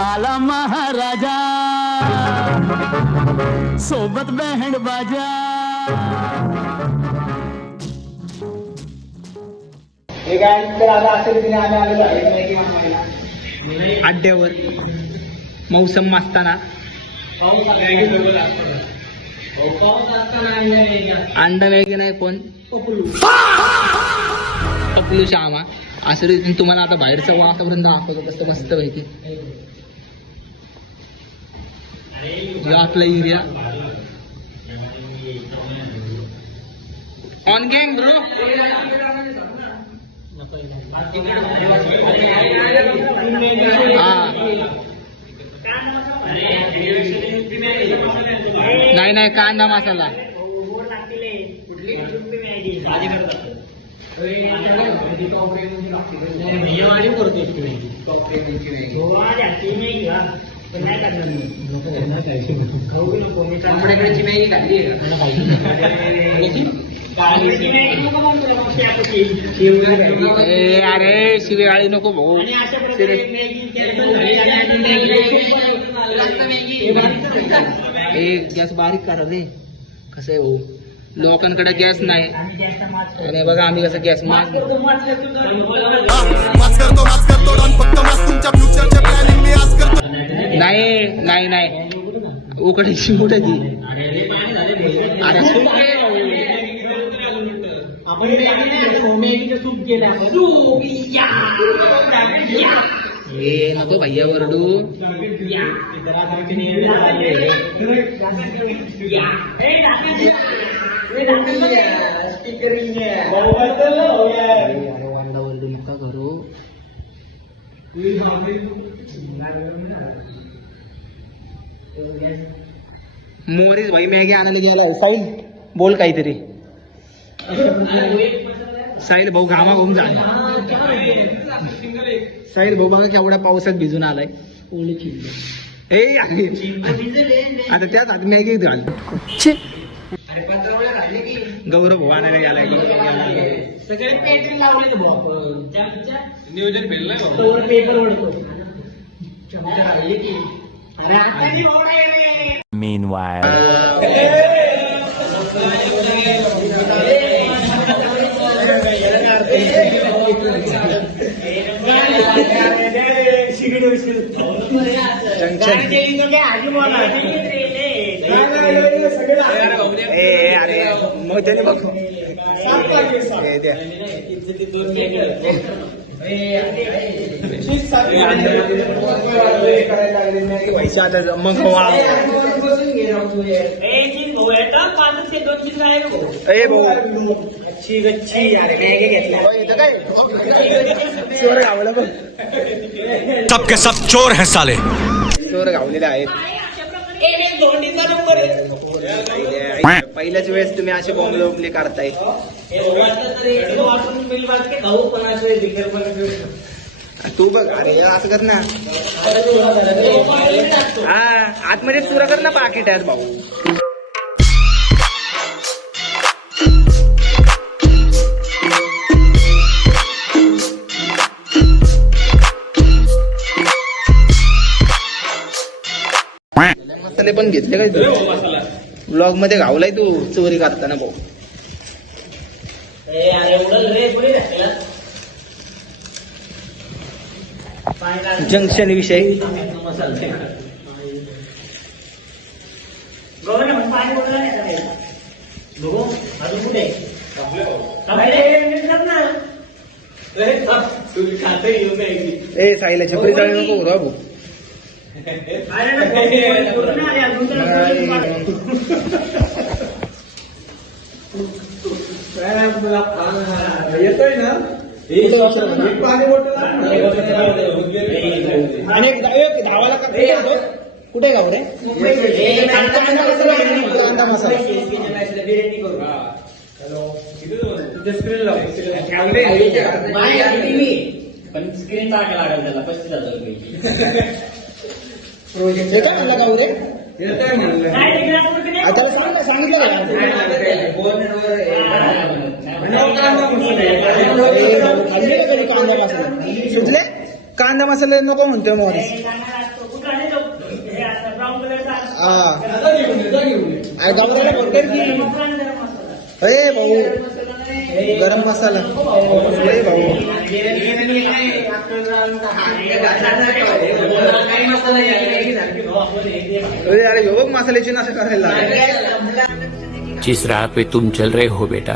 आला महाराजा सोबत बँड बाजा. हे काय तर आता अशा रीतीने आम्ही आलेलो आहे अड्ड्यावर मौसम मस्ताना अंडा मॅगी नाही पण पपलू श्यामा असं रीतीने तुम्हाला आता बाहेरचं वातावरण दाखवतो कसं मस्त पैकी. आपला एरिया ऑन गँग ब्रो. नाही नाही कांदा मसाला अरे शिवेगाळी नको भाऊ. गॅस बारीक करा रे. कसं आहे भाऊ लोकांकडे गॅस नाही आणि बघा आम्ही कसं गॅस नाही नाही नाही उकडीची मोठ ती. अरे ए नको भैया वरडू. वांडा वरडू नका करू. मोरीच भाई मॅगी आणायला गेला. साहिल बोल काहीतरी. साहिल भाऊ घामा घुम झाला. साहिल भाऊ बघा केवढ्या पावसात भिजून आलाय. ए आता त्याच हात मॅगी घाल. गौरव भाऊ आणायला गेलाय. सगळे पेटरी लावले नियोजन भेटलंय. Meanwhile, अरे मग त्याने बघ मग चोर गावलं बघ. सब के सब चोर है साले. चोर गावलेले आहेत. पहिल्याच वेळेस तुम्ही असे बॉम्बले करताय. तू बघ अरे असं कर ना. हा आतमध्ये चुरा कर ना पाकिट आहेत भाऊ. मसाले पण घेतले काय तू ब्लॉग मध्ये घावलाय तू चोरी करताना भाऊ. जंक्शन विषयी ए साईला छपरी चाळी नको भाऊ. येतोय ना आणि एक धावाला कुठे गाव रे. कांदा मसाला पण स्क्रीन टाकायला लागेल त्याला 35,000 रुपये. प्रोजेक्ट काय म्हणला गाव रे. त्याला सांगितलं कांदा मसाला नको म्हणतोय मॉरिस. गावराला फोन कर की. ए भाऊ गरम मसाला ए भाऊ. अरे योग मसाल्याची नाशक करायला. जिस राह पे तुम चल रहे हो बेटा,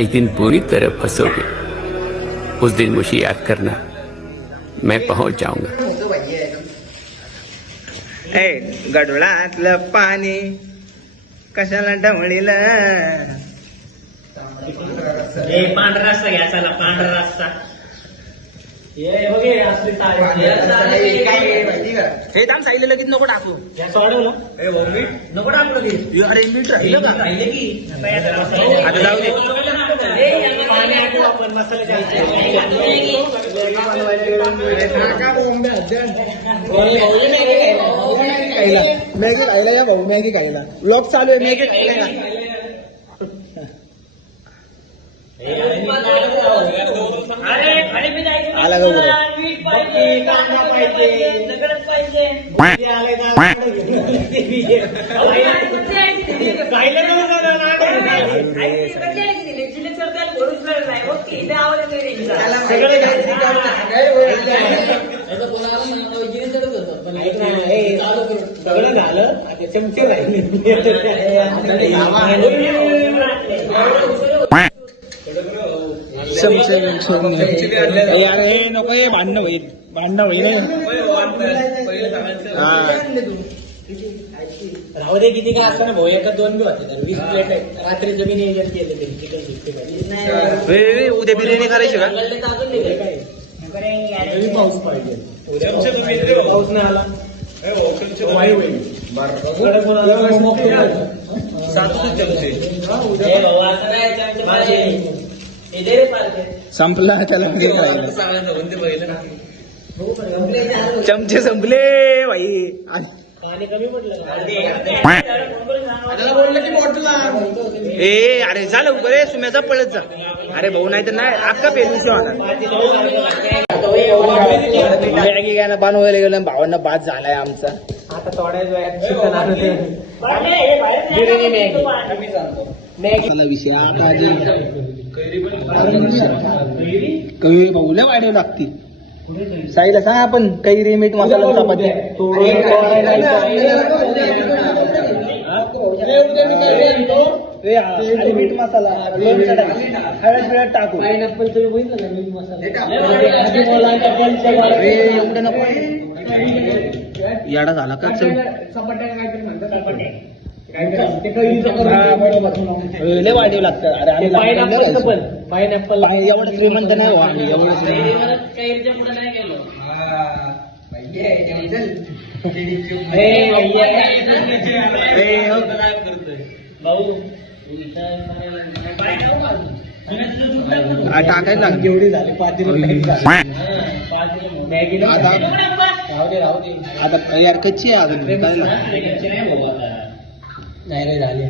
एक दिन पूरी तरह फंसोगे. उस दिन मुझे याद करना, मैं पहुंच जाऊंगा. ए गडोळातलं पाणी कशाला ढवळीला. पांढरा रस्ता घ्या चला पांढरा रस्ता हे बघे असली हे दाम सांगितलं लगेच नको टाकू. सोडवलं नको टाकलं की अरे मीठ राहिलं का? पाहिजे की आता जाऊ दे. पाणी आटू आपण मसाला मॅगी खायला या भाऊ. मॅगी खायला ब्लॉग चालू आहे. मॅगी खायला आला का बरं? सगळं झालं चमचे यार हे नको. हे भांडणं होईल. भांडणं होईल. राहू दे किती काय असतं ना भाऊ एका 2 बी होते तर 20 प्लेट आहे रात्रीचं बी नियोजन केलं तरी चिकन उद्या बिर्याणी करायची का? पाऊस पाहिजे पाऊस नाही आला संपला त्याला चमचे संपले भाई. पाणी कमी पडलं ए अरे झालं बरे सुम्याचा पळत जा. अरे भाऊ नाही तर नाही अक्का पेलूशी होणार. मॅगी घ्यायला बनवायला गेलं भावांना बाद झालाय आमचा. आता थोड्याच वेळात चिकन आणते बिर्याणी मॅगी विषय आता कवी भाऊला वाढव लागते. साईला सांग आपण कैरी मीठ मसाला चपाती मीठ मसाला हळद टाकू. एवढं नको. याडा झाला का लय वाढीव लागतं. अरे पायनॅपल एवढं श्रीमंत नाही हो आम्ही. एवढं टाकायला लागते. एवढी झाली 5 दिवस आता यार कच्ची आहे अजून काय नाही झाले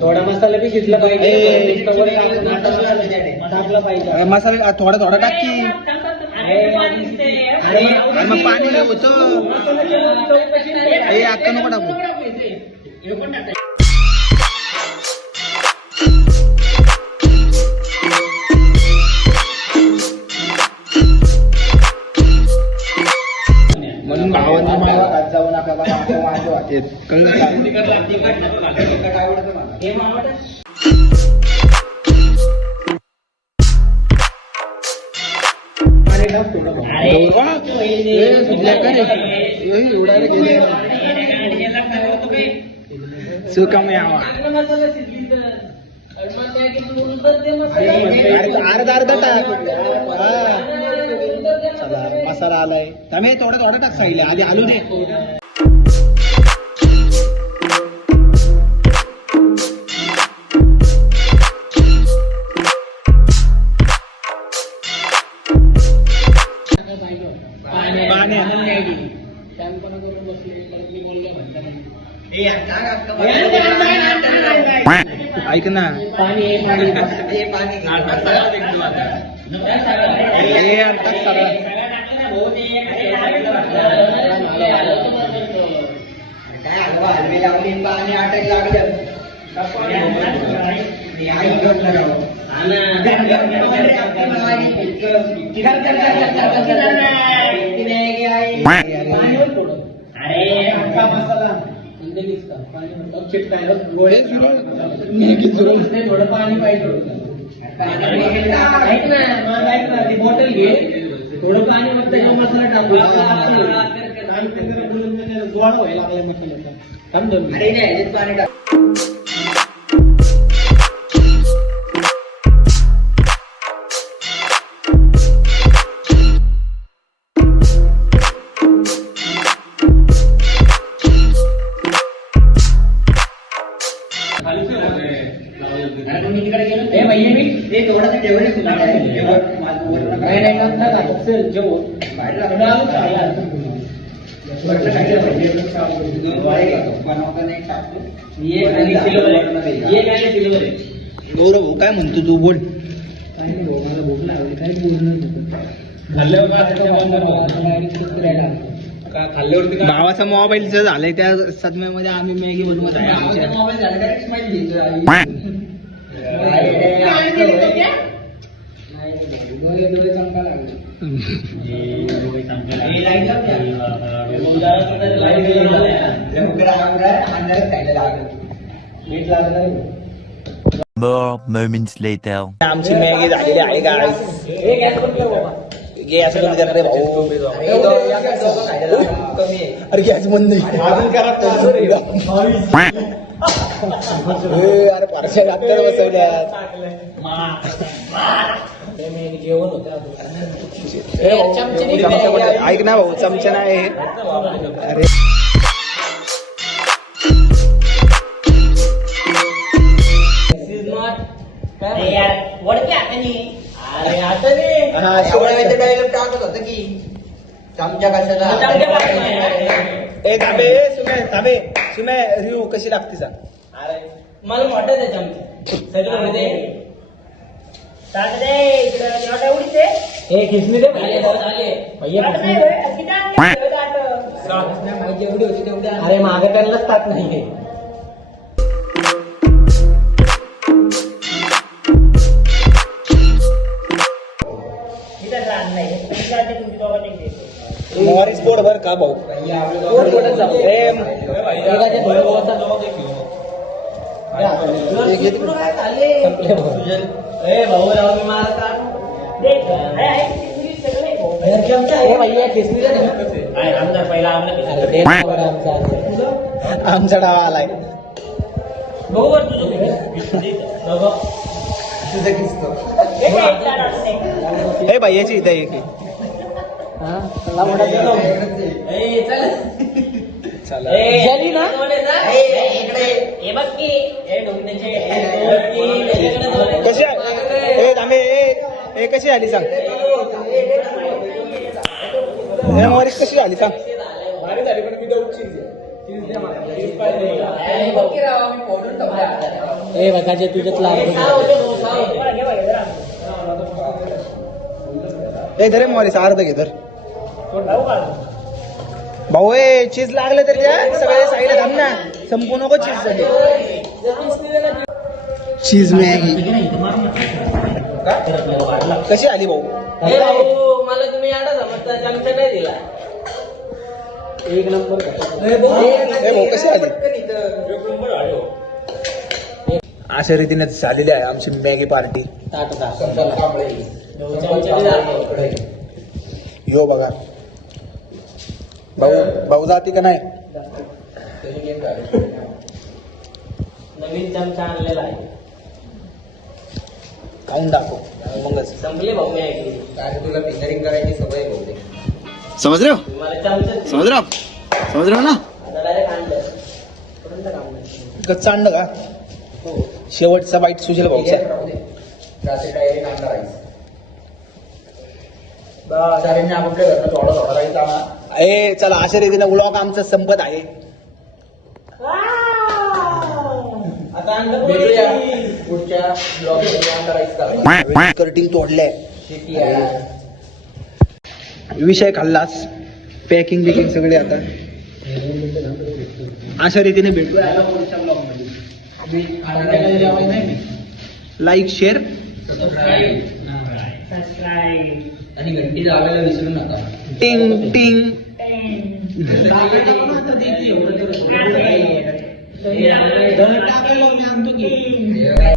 थोडा मसाला बी शिजला पाहिजे. टाकलं पाहिजे मसाला थोडा थोडा टाकी. मग पाणी होतं. हे अक्का नको टाकू. म्हणून भावांना माळात जाऊन आपल्याला कळलं सुकाम यावा. अर्धा अर्धा टाक. चला मसाला आलाय. त्यामुळे थोडं थोडं टाक सांगितलं आधी आलू दे. ऐक ना हे टाक सगळं. काय हलवे लागले आणि आटायला लागलं आई गोळे थोडं पाणी पाहिजे बॉटल घे थोडं पाणी मग त्याच्यावर मसाला टाकू गोड व्हायला लागला मी केलं अरे नाही पाणी टाक थोडंसं ठेवले गौरव काय म्हणतो तू बोल भावाचा मोबाईलचं झालंय त्या सदम्यामध्ये आम्ही मॅगी बनवत आहे मोबाईल More moments later. आमची मॅगी झालेली आहे गाईस गॅस बंद कर रे भाऊ अरे गॅस बंद नाही अरे पारशा लागतात बसवल्यात ऐक ना भाऊ चमचा नाही अरे टाकत होत की चमचा कशाला ए थांबे सुमे थांबे सुमे रिव्ह्यू कशी लागते सांग अरे मला मोठं आहे चमचा सगळं एवढीच आहे हे खिसणी दे अरे मागे त्यांनाच टाक नाही मॉरिस बोर्ड बर का भाऊ आमचा डावा आलाय ए भाई याची इथं एक कशी ए कशी आली सांग मॉरिस कशी आली सांग बघायचे तुझ्यात ए धरे मॉरिस अर्ध घे धर भाऊ ए चीज लागलं तर त्या सगळ्या साईडला थांब ना संपू नको चीज चीज मॅगी कशी आली भाऊ मला तुम्ही आडा समजता चमचा नाही दिला एक नंबर भाऊ कशी आली अशा रीतीने झालेली आहे आमची मॅगी पार्टी यो बघा भाऊ भाऊ जाती का नाही नवीन चमचा आणलेला आहे खाऊन टाकू मगच संपले भाऊ मी काय तुला फिंगरिंग करायची सवय भाऊ समझ रहे हो मला चमचा समझ रहे हो आप समझ रहे हो ना डायरेक्ट आणलं कच्चा अंड का शेवटचा बाईट सुजेल भाऊचा ए चला अशा रीतीने ब्लॉग आमचा संपत आहे पुढच्या ब्लॉग कर्टिंग तोडलंय विषय खाल्लास पॅकिंग बिकिंग सगळे आता अशा रीतीने भेटूया लाईक शेअर आणि घंटी लावायला विसरू नका. टिंग टिंग टाकायला मी आणतो की